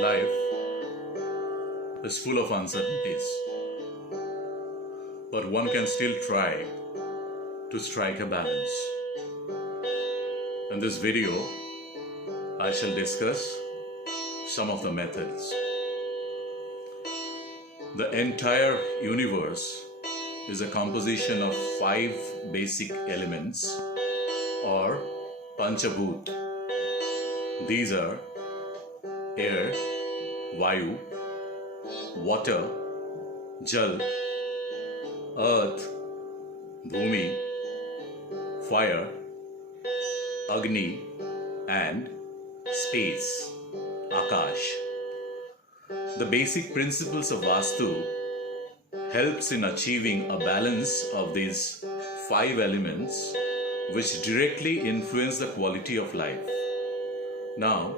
Life is full of uncertainties, but one can still try to strike a balance. In this video, I shall discuss some of the methods. The entire universe is a composition of 5 basic elements or Panchabhut. These are air, Vayu, water, Jal, earth, Bhumi, fire, Agni, and space, Akash. The basic principles of Vastu helps in achieving a balance of these 5 elements which directly influence the quality of life. Now,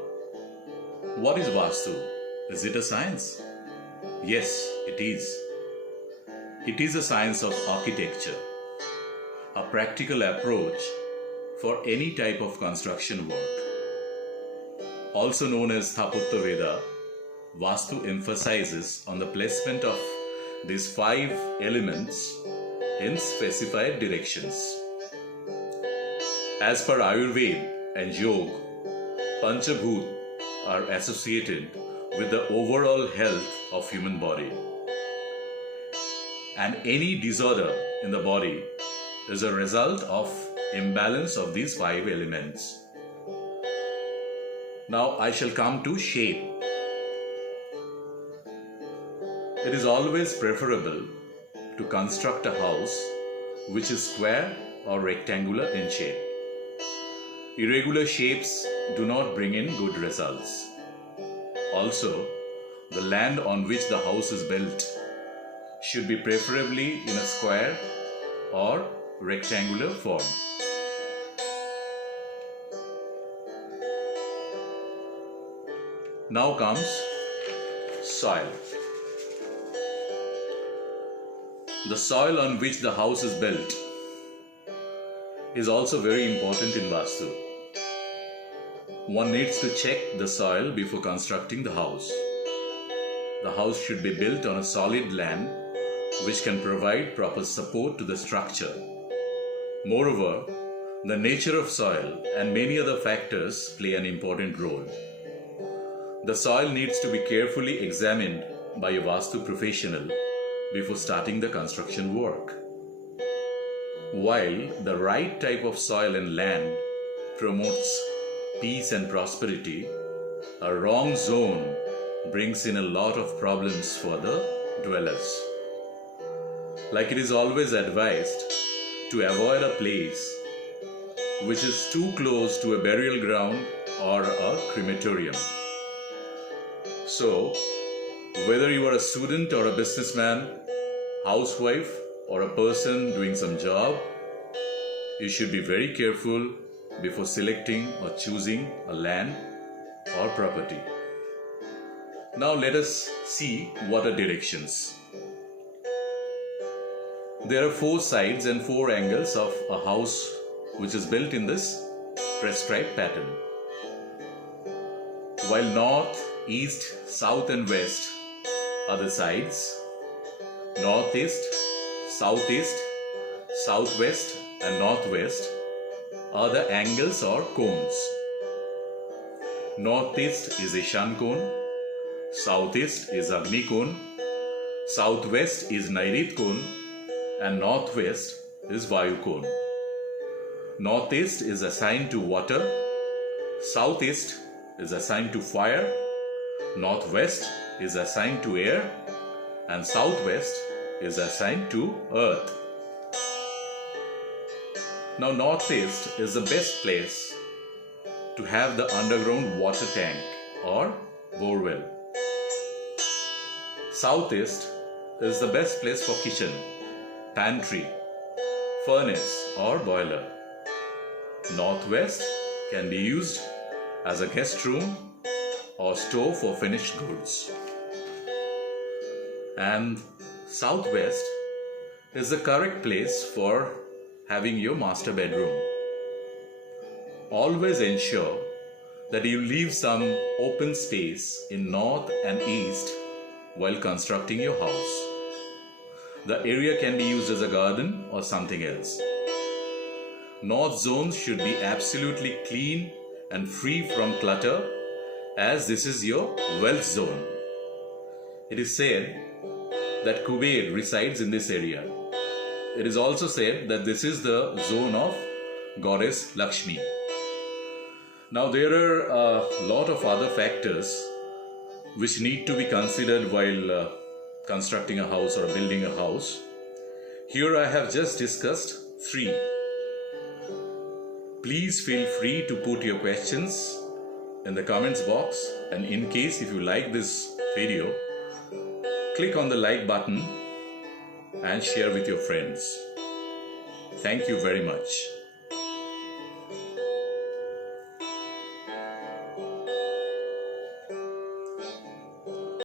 what is Vastu? Is it a science? Yes, it is. It is a science of architecture, a practical approach for any type of construction work. Also known as Sthapatya Veda, Vastu emphasizes on the placement of these 5 elements in specified directions. As per Ayurveda and Yoga, Panchabhut are associated with the overall health of human body. And any disorder in the body is a result of imbalance of these 5 elements. Now I shall come to shape. It is always preferable to construct a house which is square or rectangular in shape. Irregular shapes do not bring in good results. Also, the land on which the house is built should be preferably in a square or rectangular form. Now comes soil. The soil on which the house is built is also very important in Vastu. One needs to check the soil before constructing the house. The house should be built on a solid land which can provide proper support to the structure. Moreover, the nature of soil and many other factors play an important role. The soil needs to be carefully examined by a Vastu professional before starting the construction work. While the right type of soil and land promotes peace and prosperity, a wrong zone brings in a lot of problems for the dwellers. Like it is always advised to avoid a place which is too close to a burial ground or a crematorium. So, whether you are a student or a businessman, housewife or a person doing some job, you should be very careful before selecting or choosing a land or property. Now let us see what are directions. There are 4 sides and 4 angles of a house which is built in this prescribed pattern. While north, east, south and west are the sides, northeast, southeast, southwest and northwest are the angles or cones. Northeast is Ishan cone, southeast is Agni cone, southwest is Nairit cone, and northwest is Vayu cone. Northeast is assigned to water, southeast is assigned to fire, northwest is assigned to air, and southwest is assigned to earth. Now northeast is the best place to have the underground water tank or borewell. Southeast is the best place for kitchen, pantry, furnace or boiler. Northwest can be used as a guest room or store for finished goods. And southwest is the correct place for having your master bedroom. Always ensure that you leave some open space in north and east while constructing your house. The area can be used as a garden or something else. North zones should be absolutely clean and free from clutter, as this is your wealth zone. It is said that Kuber resides in this area. It is also said that this is the zone of goddess Lakshmi. Now there are a lot of other factors which need to be considered while constructing a house or building a house. Here I have just discussed 3. Please feel free to put your questions in the comments box, and in case if you like this video, click on the like button and share with your friends. Thank you very much.